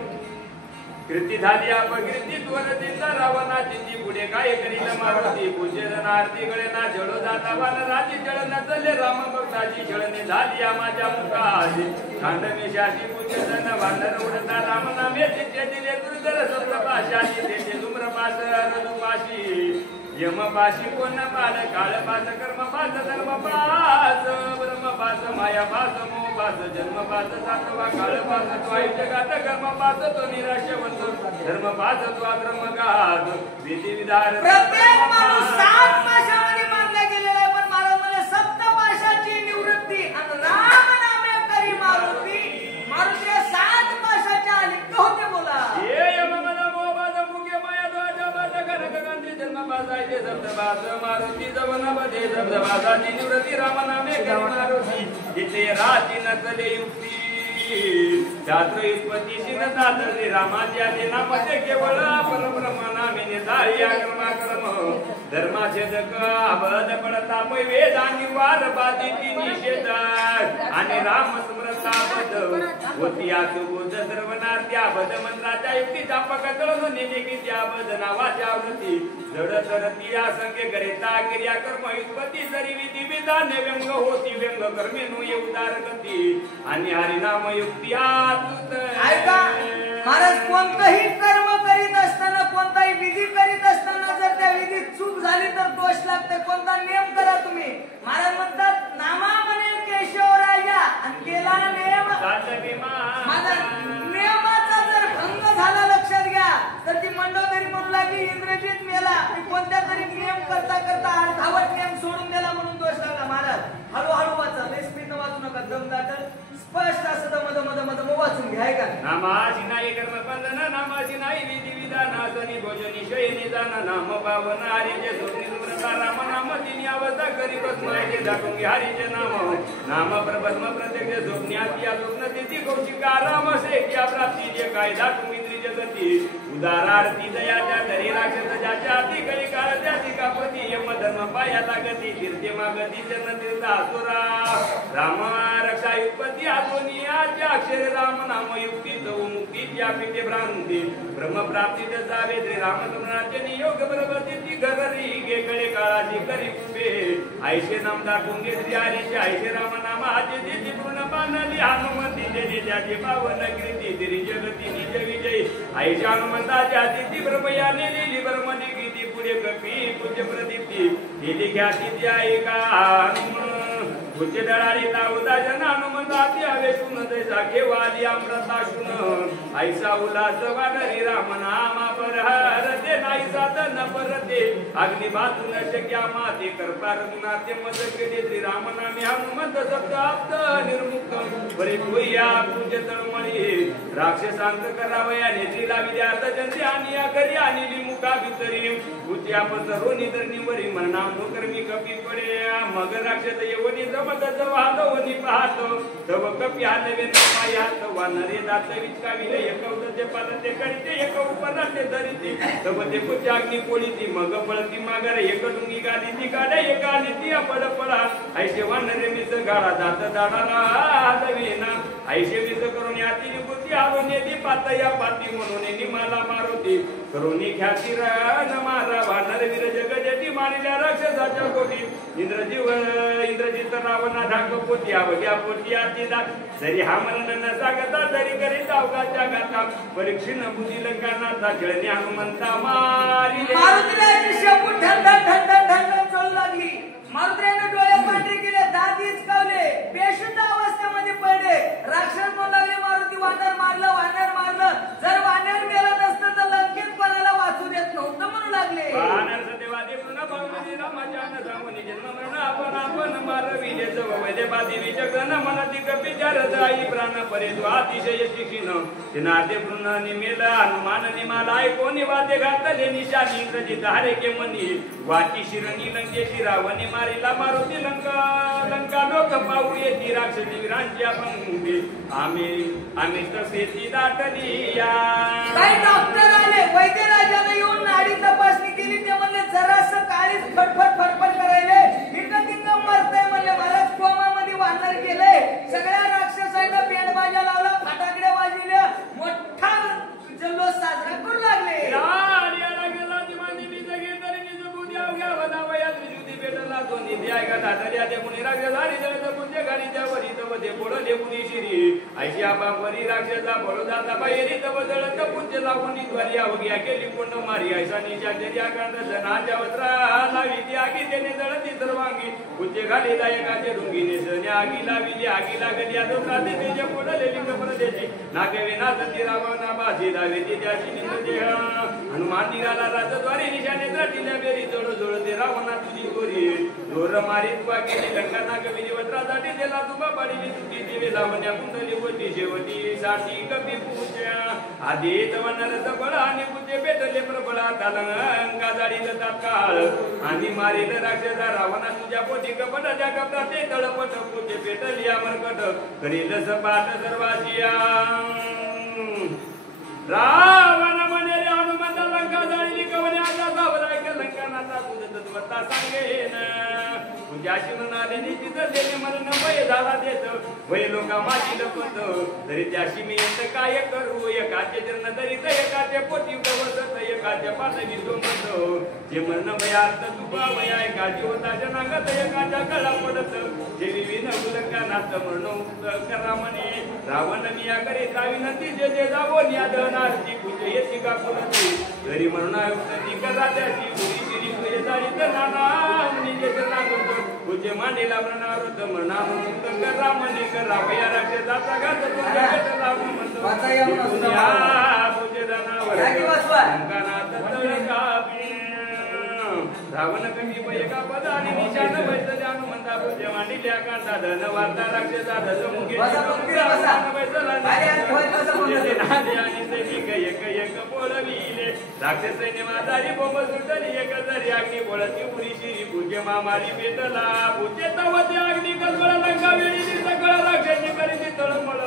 कीर्ती झाली अपकीर्ती त्वर चिंता रावणाची ती पुढे काय करील मारुती पूजन आरती गळे ना जळो जाता वानराची जळ नचले राम भक्ताची जळणे झाली माझ्या मुखाची खांडवी शाशी पूजन वानर उडता राम नामे चित्ते दिले दुर्धर सत्रपाशाची तेथे धूम्रपास रजुपाशी यम पाशी कोण पाल काळ पास कर्म पास धर्म पास ब्रह्म पास माया पास मोह पास जन्म पास सातवा काळ पास तो जगात कर्म पास तो निराशवंत धर्म पास तो अधर्म घात विधी विधान प्रत्येक माणूस 7 पाशामध्ये मारला गेलेला आहे, पण महाराज म्हणे सप्त पाशाची निवृत्ती आणि राम नामे करी मारुती. मारुती 7 पाशाच्या अलिप्त होते. बोला ये यम मला मोह बाज मुके माया द्वाजा बाज कनक गंधी जन्म पासायचे शब्द बाज मारुती जवन बधे शब्द बाजाची निवृत्ती राम नामे करी मारुती. जिथे राती नसले युक्ती शास्त्र उत्पत्ती शिन साधले रामाच्या नामाचे केवळ परब्रह्म नामे निधार्या कर्माक्रम धर्माचे जग अबध पडता पै वेद आणि वाद बाधीची निषेध आणि राम स्मृताबद होती आसुबोध सर्वनार त्या बद मंत्राच्या युक्तीचा पकडून नेणे की त्या बद नावाच्या आवृत्ती जड तरती असंख्य करिता क्रिया कर्म उत्पत्ती जरी विधी विधान व्यंग होती व्यंग कर्मे नो ये उदार गती आणि हरिनाम युक्ती आतुत. ऐका महाराज, कोणतंही कर्म करीत असताना कोणताही विधी करीत असताना जर त्या विधीत चूक झाली तर दोष लागते. कोणता नियम करा तुम्ही. महाराज म्हणतात नामा म्हणे केशवराजा आणि केला नियम. माझा नियमाचा जर भंग झाला लक्षात घ्या तर ती मंडोदरी म्हणू लागली इंद्रजित मेला. कोणत्या तरी नियम करता करता अर्धावट नियम सोडून दिला म्हणून दोष लागला. महाराज हळूहळू वाचा, स्पीड वाचू नका, दम दाटल स्पष्ट असं मध वाचून घ्या. का नामाची नाही कर्म बंधन नामाची नाही विधी विधान सनी भोजनी शयनी जाना नाम पावन हरीचे सोनी सुव्रता राम नाम तिनी अवस्था करी बसमायचे दाखवून घे हरीचे नाम प्रभस्म प्रत्यक्ष स्वप्न्यात या स्वप्न तिथी कौशिका राम शेक्या प्राप्ती जे काय दाखवून इंद्री जगती उदारार्थी दयाच्या धरी राक्षस ज्याच्या अति कळी काळ त्याची कापती यम धर्म पायाला गती तीर्थे मागती जन तीर्थ असुरा राम रक्षा उत्पत्ती आतोनियाच्या अक्षर राम नाम युक्ती दौ मुक्ती त्या पिते भ्रांती ब्रह्म प्राप्ती जावे श्री रामचंद्राचे नियोग बरोबरती ती घरी गे कडे काळाची करी उभे आयशे नाम दाखवून घे श्री हरीचे आयशे राम नाम आजे तिची पूर्ण पानली हनुमंती देणे त्याचे पावन कीर्ती तिरी जगती निज विजय आयशा हनुमंताच्या तिथी ब्रह्मया नेलेली ब्रह्मनी गीती पुढे कपी पूज्य प्रदीप्ती केली ख्याती त्या एका पूज्य दळारी नावदा जन हनुमंताती आवेशून तैसा घेवाली अमृताशून ऐसा उल्हास वानरी राम नामा परहर ते नाही साधन परते अग्नि बाजून शक्या माते करपार गुणाते मद केले श्री राम नामे हनुमंत शब्द आप्त निर्मुक्त बरे कोया पूज्य तळमळी राक्षसांत करावयाने श्रीला विद्यार्थ जंती आणि या घरी आणली मुखा भितरी पूज्य पसरोनी धरणीवरी म्हणा कर्मी कपी पडे मग राक्षस येवनी जमत जवाहवनी पाहतो तव कपी हालवे पाय हात वानरे दात विचकाविले एक उदते पादते करीते एक उपदाते धरिते तव ते पूज्य अग्नी कोळीती मग पळती मागर एक डुंगी गाली ती गाडे एक आली ती पड पडा ऐशे वानरे मिस गाडा दात दाडाला हालवेना ऐशे मिस करून याती निपुती आवून येती पातया पाती म्हणून निमाला मारुती करुणी ख्याती रण मारा वानर वीर जगजेती मारिल्या राक्षसाच्या कोटी इंद्रजित रावणा ढाक पोटी आवल्या पोटी आती जरी हा मरण न सागता तरी करीत अवकाच्या गाता परीक्षिण बुद्धी लंकानाचा खेळणे हनुमंता मारिले. मारुतीला शेपूट ढंढण ढंढण ढंढण चोल लागली. मारुतीने डोळे पांढरे केले, दात हिचकावले, बेशुद्ध अवस्थेमध्ये पडले. राक्षस म्हणू लागले मारुती वानर मारलं. जर वानर मेला नसतं तर लंकेत कोणाला वाचू देत नव्हतं म्हणू लागले. वानर सत्यवादी पुन्हा भगवती रामाच्या नावाने जन्म मरण आपण मारविले जव वैद्यपादी विचक्षण मनती कपिचारद आई प्राण परे तो अतिशय शिक्षिण नाते पुन्हा निमेला हनुमान निमाला कोणी वाद्य घातले निशानी इंद्रजित हारे के मनी वाची शिरणी लंकेशी रावणी मारिला मारुती लंका लोक पाहू येती राक्षसी वीरांच्या पंक्ती आम्ही तसे ती दाटली या. काही डॉक्टर आले, वैद्यराजाने येऊन नाडी तपासणी केली. ते म्हणले जरासं काळीच फटफट करायले, हिंग मरतय म्हणले. महाराज कोमामध्ये वानर केलंय. सगळ्या राक्षसांना पेंडबाजा लावला, फटाकडे वाजविले, मोठा जल्लोष साजरा करू लागले. भेटला दोन्ही द्यायगा दाटल्या ते मुनी राजा झाली जळत पुण्य गाडी त्या वरी तव ते पोळले मुनी शिरी ऐशी आबा वरी राक्षसा बळू जाता बाहेरी तव जळत पूज्य लावून द्वारी अवघ्या केली कोंड मारी ऐसा निशा जर्या कांड जनाच्या वस्त्रा लावी ती आगी त्याने जळती सर्वांगी पूज्य घाली दायकाचे रुंगीने सन्या आगी लाविली आगी लागली आता प्राते तिच्या पोडले लिंग परदेशी नागवे नाचती रावणा बाजी लावे ती त्याची निंद देह हनुमान निघाला राजद्वारी निशाने त्राटिल्या बेरी जळ जळते रावणा तुझी गोरी जोर मारी तुवा केली लंका नागवी वस्त्रासाठी दिला तुबा पाडीली तुझी देवी लावण्या कुंडली होती शेवटी साठी कपी पूज्या आधी तवनरच बळ आणि पूजे पेटले प्रबळा तालंगा जाडील तात्काळ आणि मारील राक्षसा रावणा तुझ्या पोटी कपटाच्या कपटाचे तळपट पूजे पेटली अमरकट करील सपाट सर्वाशिया रावण म्हणे हनुमंत लंका जाळली कवने आता सावराय लंका नाता तुझं तत्वता सांगेन तुझ्याशी म्हणाले निश्चित देणे मरण वय झाला देत वय लोका माझी लपत तरी त्याशी मी येत काय करू एकाचे जन्म तरीत एकाचे पोटी गवसत एकाचे पाठवी सोमत जे मरण वयार्थ तुपा वया एकाची होता जनागत एकाच्या गळा पडत जे विविध लंका नात मरण करा म्हणे रावण निया करिता विनंती जे जे जावो न्यादनारची पूज येते का पुरती घरी मरणायुक्त ती करा त्याची पुरी शिरी तुझे जाळीत नाना म्हणजे जनागत पूज्य मांडीला मरणावृत मरणामुक्त करा म्हणे करा वया राक्षसाचा घात पूज्य दानावर लंकानाथ तळका रावण कमी वयका पद आणि निशान बैसले हनुमंता पूज्य मांडील्या कांता धन वार्ता राक्षसा धसमुखे आणि सैनिक एक एक बोलविले राक्षस सैन्य मातारी बोंब सुटली एक जरी अग्नी बोलती पुरी शिरी पूज्य मामारी पेटला पूज्य तवते अग्नी कलबळ लंका वेळी सकळ राक्षसी करीती तळमळ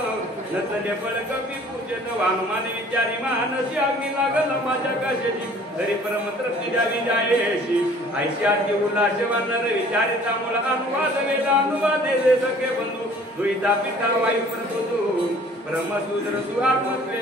नसले फळ कपी पूज्य तव हनुमान विचारी मानसी अग्नी लागल माझ्या कशाची तरी परम तृप्ती द्यावी जायशी ऐशी आधी उल्हास वानर विचारिता मुला अनुवाद वेद अनुवाद दे सखे बंधू दुईता पिता वायू प्रभू ब्रह्मसूत्र सुआत्मत्वे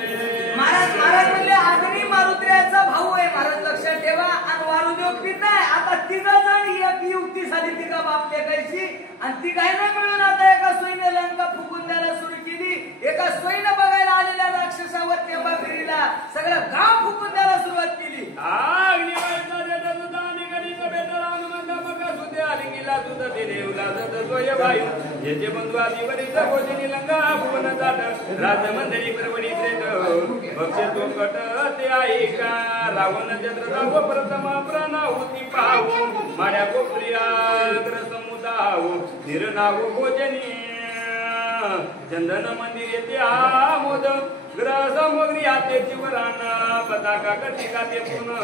महाराज म्हणले अग्नी मारुत्र्याचा भाऊ आहे महाराज लक्षात ठेवा आणि वारुदेव पिता आहे आता तिघा जण एक युक्ती झाली तिघा बाप लेकायची आणि तिघांना मिळून आता एका सोयीने लंका फुकून द्यायला सुरू केली एका सोयीने बघायला आलेल्या राक्षसावर तेंबा फिरीला सगळं गाव फुकून द्यायला सुरुवात केली जेचे बंधू आधी वरील भोजनी लंका भुवन जाट राजमंदिरी परवडी भक्ष तो कट ते ऐका रावण चंद्र जाव प्रथम प्राणाहुती पाहू माड्या कोपरिया समुदाव निर्नाव भोजनी चंदन मंदिर येते आमोद ग्रह सामग्री आते चिवराना पताका कटिका ते पूर्ण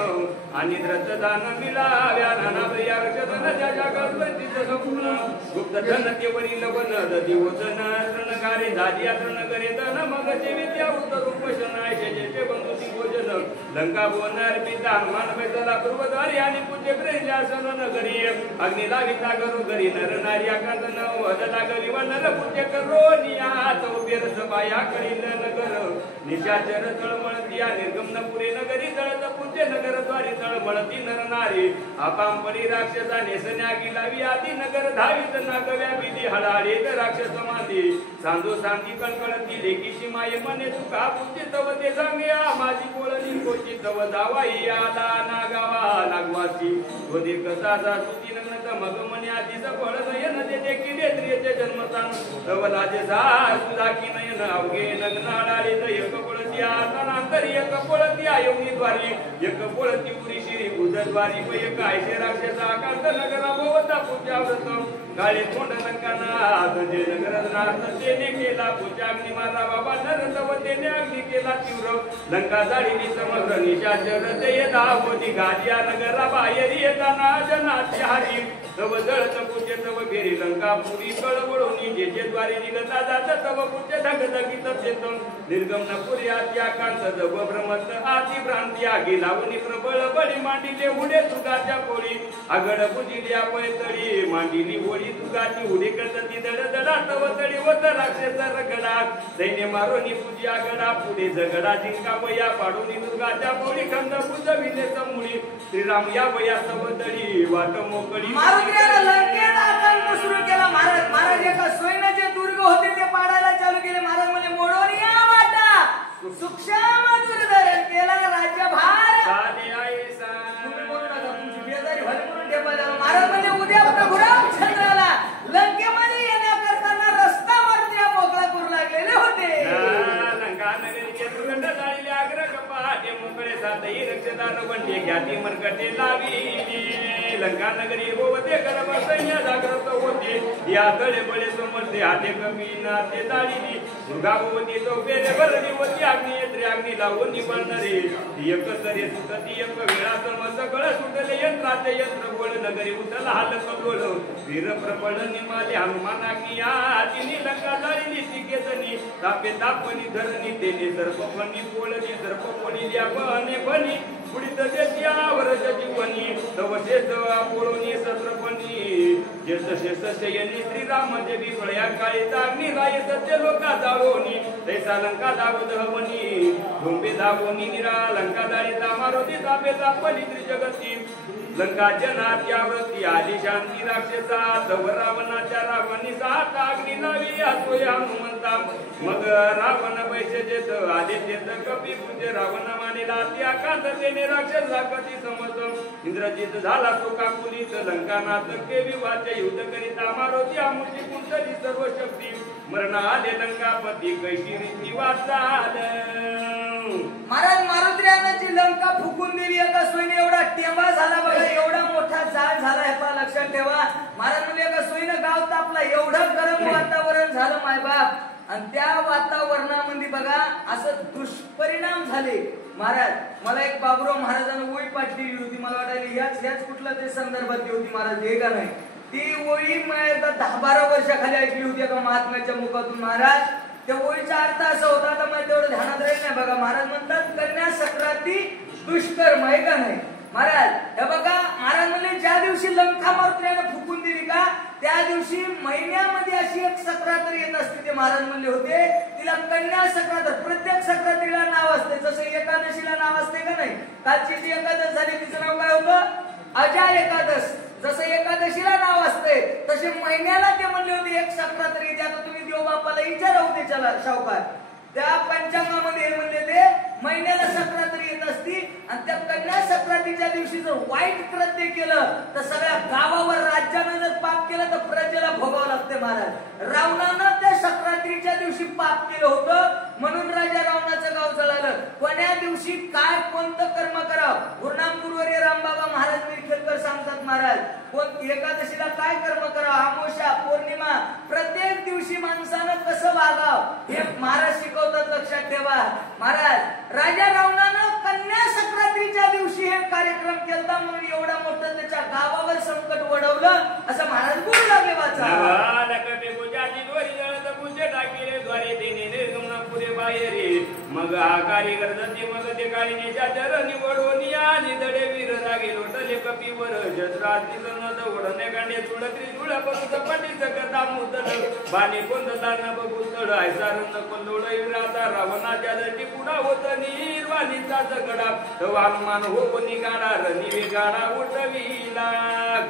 आणि द्रतदान मिळाव्या नाना याक्षदन ज्याच्या गणपतीचं संपूर्ण गुप्त धन ते वरील वन दिवसन रणगारे झाजिया रणगरे धन मग ते विद्या उत्तर उपशन जेचे बंधू भोजन लंका भुवन अर्पिता हनुमान बैसला पूर्वद्वारी आणि पूज्य ग्रहासन नगरी अग्नी लाविता करू घरी नर नारी आकांत नव हद लागली वनर पूज्य करो निया चौबेर सबाया करील नगर निशाचर तळमळती निर्गम पुरे नगरी तळत पूज्य नगर द्वारी तळमळती नर नारी अपांपरी राक्षसा नेसन्या गिलावी आदी नगर धावित नागव्या बिली हळाळीत राक्षस माती सांदो सांती कणकळती लेकीशी माये मने तुका पूज्य तव ते सांग्या माझी बोळणी कोची तव जावाई आला नागावा नागवासी गोदी कसा जासुती नग्नत मग मने आधीच फळ नयन ते देखील नेत्रियचे जन्मतान तव लाजे सुधा की नयन अवघे नग्न आळाळीत एक पोळती आतनांतरी एक पोळती आयोनी द्वारी एक पोळती पुरी शिरी बुधद्वारी व एक आयशे राक्षसा आकांत नगरा भवता पूजा व्रत काळे तोंड लंकानाथ जे नगरनाथ तेने केला पूजा अग्नी माता बाबा नरतव तेने अग्नी केला तीव्र लंका जाळीली समग्र निशाचर ते धावती गाजिया नगरा बाहेरी येताना जनाची हारी तव जळत पूज्य तव घेरी लंका पुरी कळवळूनी जे जे द्वारी निघता जात तव पूज्य धगधगीत येत निर्गम पुरी आत्याकांत जव भ्रमत आती भ्रांती आगी लावणी प्रबळ बळी मांडिले उडे तुगाच्या पोळी आगड पुजिल्या पैतळी मांडिली होळी तुगाची उडी करती दड दडा तव तळी वत राक्षस रगडा सैन्य मारोनी पूजी आगडा पुढे झगडा जिंका वया पाडूनी तुगाच्या पोळी खंड बुजविले समूळी श्रीराम या वया सवतळी वाट मोकळी मारुतीला लंकेत आकांत सुरू केला महाराज एका सोयीने जे दुर्ग होते ते पाडायला चालू केले महाराज म्हणजे मोडोनी या वाटा नगरीचे दुर्गंध झालेले आग्र कपाटे मोकळे सातही रक्षदार वंडे ख्याती मरकटे लावी लंका नगरी होते गर्भ सैन्य जागृत होते या तळे बळे समोरते हाते कमी नाते दाळीनी दुर्गा होती तो पेरे भरली होती अग्नियत्री अग्नी लावून निवडणारे एक तरी सुतती एक वेळा सम सगळं सुटले यंत्राचे यंत्र गोळ नगरी उठल हाल कलोळ वीर प्रबळ निमाले हनुमान अग्निया तिनी लंका जाळीली तिकेतनी तापे तापणी धरणी तेने सर्पफणी पोळली सर्प पोळी बने बनी पुढीत त्यावर जीवनी तवशेष पोळोनी सत्रपणी जेस शेष शयनी श्रीराम देवी प्रया काळी अग्नी राय सत्य लोका जाळोनी तैसा लंका दावद हवनी धोंबे धावोनी निरा लंका जाळीचा मारुती तापे तापली त्रिजगती लंका जनात्यावृत्ती आली शांती राक्षसा तव रावणाच्या रावणी सात अग्नी लावी असोय हनुमंता मग रावण पैसे देत आले देत कपी पूजे रावण मानेला त्या कांततेने राक्षस कधी समत इंद्रजित झाला तो काकुलीत लंकानाथ केवी वाचे युद्ध करीता मारुती आमुची कुंतली सर्व शक्ती मरण आले लंकापती कैशी रीती वाचाल महाराज मारुतीरायाची लंका फुकून दिली एका सोयीने एवढा टेंबा झाला बघा एवढा मोठा जाळ झाला हे पहा लक्षात ठेवा महाराज म्हणजे एका सोयीनं गाव तापला एवढं गरम वातावरण झालं मायबाप आणि त्या वातावरणामध्ये बघा असं दुष्परिणाम झाले महाराज मला एक बाबुराव महाराजांना ओळी पाठलेली होती मला वाटायला याच कुठल्या तरी संदर्भात होती महाराज हे का नाही ती ओळी मी 10-12 वर्षाखाली ऐकली होती एका महात्म्याच्या मुखातून महाराज त्या ओळीचा अर्थ असा होता आता मला तेवढं ध्यानात राहील नाही बघा महाराज म्हणतात कन्या सक्राती दुष्कर्म आहे का नाही महाराज हे बघा महाराज म्हणजे ज्या दिवशी लंका मारुतीने फुकून दिली का त्या दिवशी महिन्यामध्ये अशी एक सक्रात येत असते ते महाराज म्हणले होते तिला कन्या सक्रात प्रत्येक सक्रातीला नाव असते जसं एकादशीला नाव असते का नाही कालची जी एकादश झाली तिचं नाव काय होतं अजा एकादश जसं एकादशीला नाव असते तसे महिन्याला ते म्हणले होते एक सक्रात येते आता तुम्ही देव बापाला विचारा होते चला सावकार त्या पंचांगामध्ये हे म्हणले ते महिन्याला सक्रात येत असती आणि त्या कन्या सक्रातीच्या दिवशी जर वाईट कृत्य केलं तर सगळ्या गावावर राज्यानं जर पाप केलं तर प्रजेला भोगावं लागते महाराज रावणानं त्या सक्रातीच्या दिवशी पाप केलं होतं म्हणून राजा रावणाचं गाव जळालं कोण्या दिवशी काय कोणतं कर्म करावं गुरुनाम गुरुवर्य रामबाबा महाराज निरखेडकर सांगतात महाराज कोण एकादशीला काय कर्म करावं अमावस्या पौर्णिमा प्रत्येक दिवशी माणसानं कसं वागावं हे महाराज शिकवतात लक्षात ठेवा महाराज राजा रावणानं कन्या सक्रातीच्या दिवशी हे कार्यक्रम केला म्हणून एवढा मोठं त्याच्या गावावर संकट वडवलं असं महाराज बोलू लागले वाचा मग हा कारीगर जाती मग ते काळीनेच्या चरणी वडवून आली दडे वीर लागे लोटले कपीवर जसराती नद ओढणे गांडे चुळ त्रिचुळ परुत पटी सकता मुदल बाणी कोंदला न बघुतळ ऐसारन कोंदोळ विराचा रावणाच्या दटी पुढा होत निर्वाणीचा जगडा तो हनुमान हो निगाडा रणी गाडा उठविला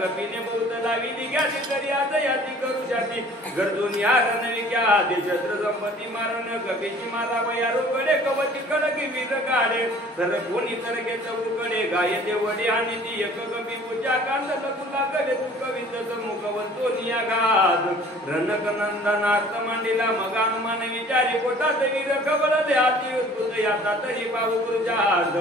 कपीने बहुत लाविली घ्याची तरी आता याची करू शाती गरजून या रणविक्या आधी शस्त्र संपत्ती मारण कपीची माता वयारो कडे कवची खडकी वीर काढे तर कोणी तर घेत उकडे गायते वडे आणि ती एक कपी पूजा कांद लकुला कडे तू कवित मुखवंतो नियाघात रणक नंदनार्थ मांडीला मग हनुमान विचारी पोटात वीर कबल दे अति उत्कृत याचा तरी पाहू कृजात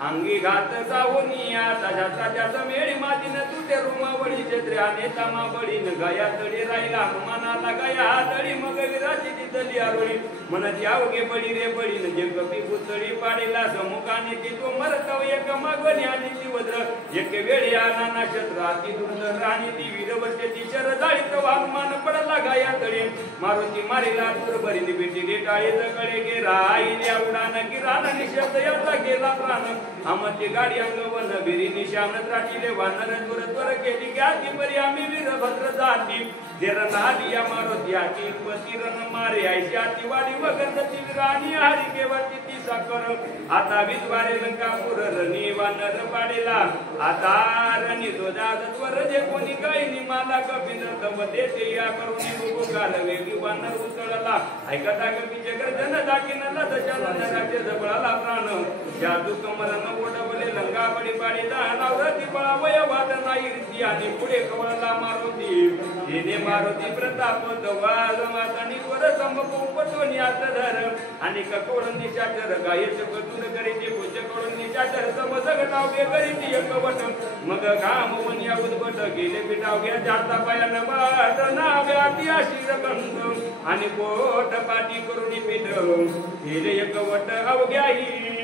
अंगी घात सावनिया तशाच्या समेळी मातीनं तुटे रुमावळी क्षेत्र्याने तामा बळीन गया तळी राहिला हनुमानाला गया तळी मग विराची तिथली आरोळी म्हणत यावगे बळी रे बळीन जे कपी पुतळी पाडीला समुखाने ती तो मरतव एक मागणी आणि ती वज्र एक वेळी आला नक्षत्र अति दुर्धर आणि ती वीरवस्ते ती शर जाळीत हनुमान पडला गया तळी मारुती मारीला दुर्भरीने बेटी रे टाळी जगळे गे राहिल्या उडान किराण निशब्द याचा गेला प्राण आमची गाडी अंगवन बिरी निशामत राठीले वानर त्वर केली गाती परी आम्ही वीरभद्र जाती देरण आली या मारुती आती पती रण मारे ऐशी आती वाडी वगंधती राणी हरी केवटी ती साकर आता विद्वारे लंकापूर रणी वानर पाडेला आता रणी दोजा त्वर जे कोणी काही निमाला कपिन तव देते या करुणी मुख काल वेगी वानर उसळला ऐकता कपीचे गर्जन दाखिनला दशानन राज्य जबळाला प्राण जादू कमरन ओढवले लंका बडी पाडी दानवरती पळावय वाद नाही मारुती आणि पुढे कवळला मारुती येणे मारुती प्रताप दवाज मातानी वर संभव पटोनी आत धर आणि ककोळून निशाचर गायच कतून करीची पूज्य कळून निशाचर समजग टावगे करीची एकवट मग घाम वनिया उद्भट गेले पिटावग्या जाता पायानं बाट नाव्या पियाशी रगंध आणि पोट पाटी करून पीठ गेले एकवट अवघ्याही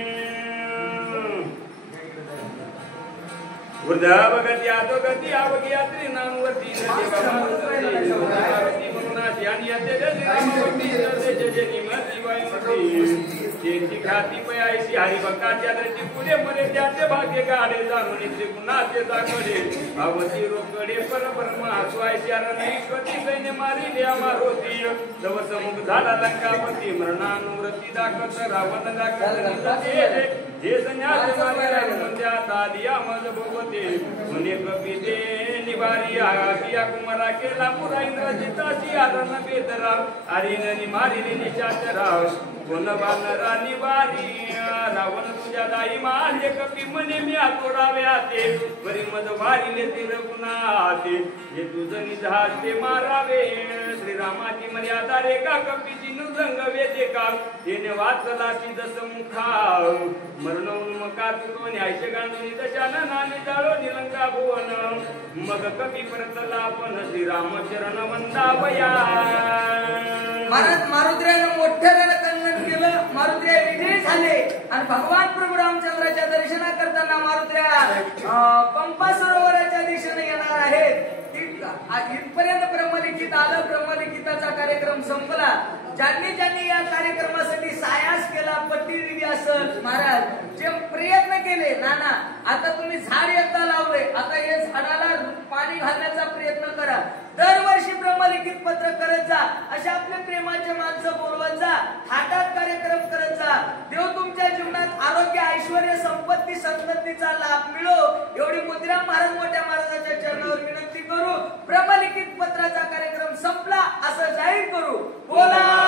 वृद्धा भगती आदोगती अवघ्या त्रिनामवती मारुती म्हणून आणि त्यांची ख्याती पयायशी हरिभक्ताच्या दर्शी पुढे मध्ये त्याचे भाग्य गाडे जाणून इथे गुणाचे दाखवले अवती रोकडे परब्रह्मा स्वायशी ईश्वती सैन्य मारिले मारुती तव समुख झाला लंकापती मरणानुवृत्ती दाखवत रावण दाखवत हे संन्यास म्हणजे आता दिया मज भगवते मुने कपिते निवारी आशिया कुमारा केला पुरा इंद्रजिताची आदन बेदरा अरिननी मारिले निशाचराव कोण बानरा निवारी रावण तुझ्या दाई मारले कपी मने मी आतोडावे आते बरी मज वारिले ते रघुनाथे हे तुझं निधास ते मारावे श्रीरामाची मर्यादा रे का कपीची नुजंग वेदे का येणे वाचलाची दस मुखा मरणवून मका तुकोनी आयशे गांधून दशानन आणि जाळो निलंका भुवन मग कपी परतला आपण श्रीरामचरण वंदावया महाराज मारुतीरायानं मोठ्यानं कंगन केलं मारुतीराय विजयी झाले आणि भगवान प्रभू रामचंद्राच्या दर्शनाकरताना मारुतीराया पंपा सरोवराच्या दिशेने येणार आहेत इथपर्यंत ब्रह्मलिखित आलं ब्रह्मलिखिताचा कार्यक्रम संपला ज्यांनी या कार्यक्रमासाठी सायास केला पट्टी असं महाराज जे प्रयत्न केले नाना आता तुम्ही झाड एकदा लावले आता हे झाडाला पाणी घालण्याचा प्रयत्न करा दरवर्षी ब्रह्मलिखित पत्र करत जा अशा आपले प्रेमाचे माणसं बोलवत जा थाटात कार्यक्रम करत जा देव तुमच्या जीवनात आरोग्य ऐश्वर्य संपत्ती संततीचा लाभ मिळो एवढी मुद्राम महाराज मोठ्या महाराजाच्या चरणावर विनंती करू ब्रह्मलिखित पत्राचा कार्यक्रम संपला असं जाहीर करू बोला